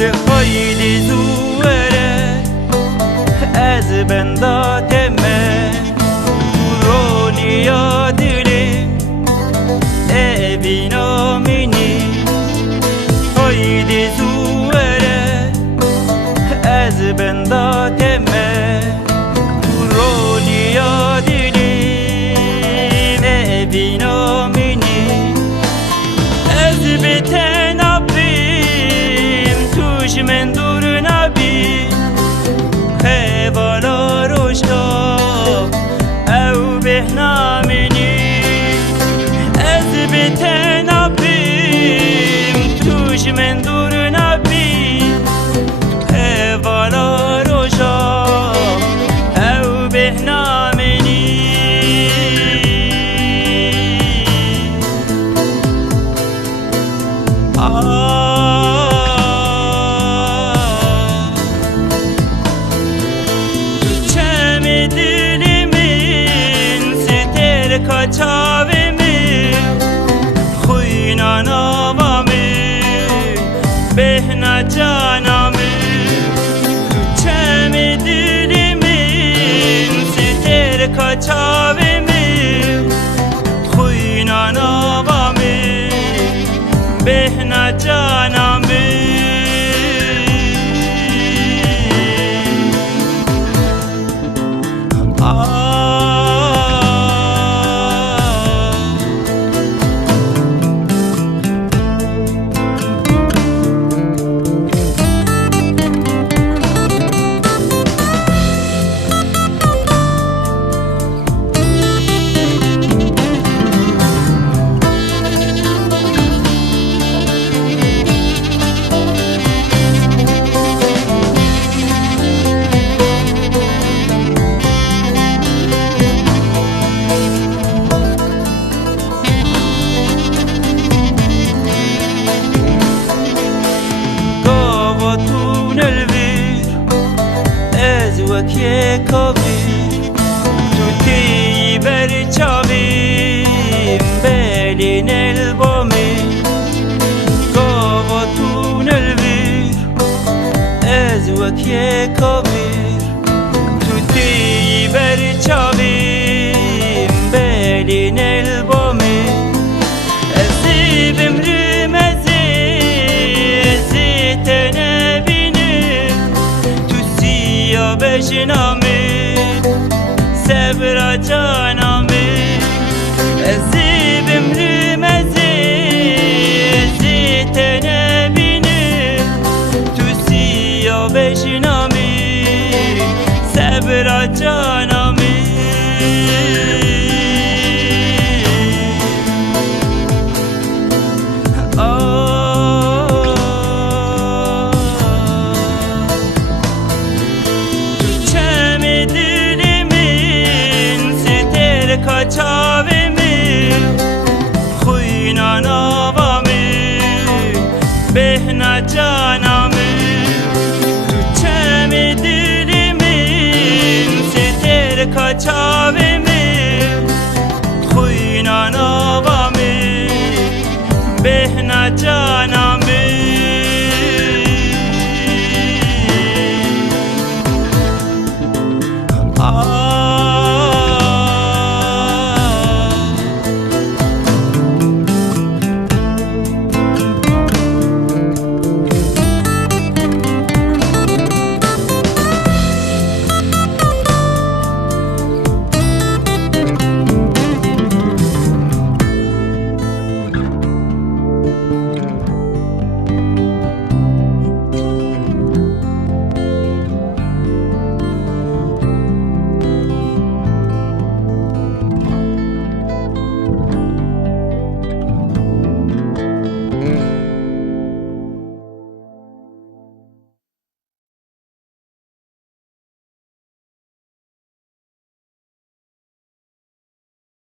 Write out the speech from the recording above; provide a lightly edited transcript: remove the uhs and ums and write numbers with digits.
خیلی زوره از بنداتمه رونیا دلی اینا منی خیلی زوره از بنداتمه رونیا دلی اینا منی از بتن من دور نبی خیوالا روشتا او به نامینی از بیت نبیم توش من دور نبی خیوالا روشتا او به نامینی کچاوی خوینا نوامی بهنا جانامی تو چمی دلی من ستر کچاوی خوینا نوامی بهنا جانامی وکی کبیر تو تی برچاویم بلین البامی قاوتون الویر از وکی کبیر تو تی برچاویم بلین البامی ازیبم رمزی ازیت نبینم تو سیا بشنامی صبر جانامی ازیبم رمزی ازیت نبینم تو سیا بشنامی صبر جانامی کچاوی خوینا نوامی بهنا جانامی تو چمی دلی من ستر کچاوی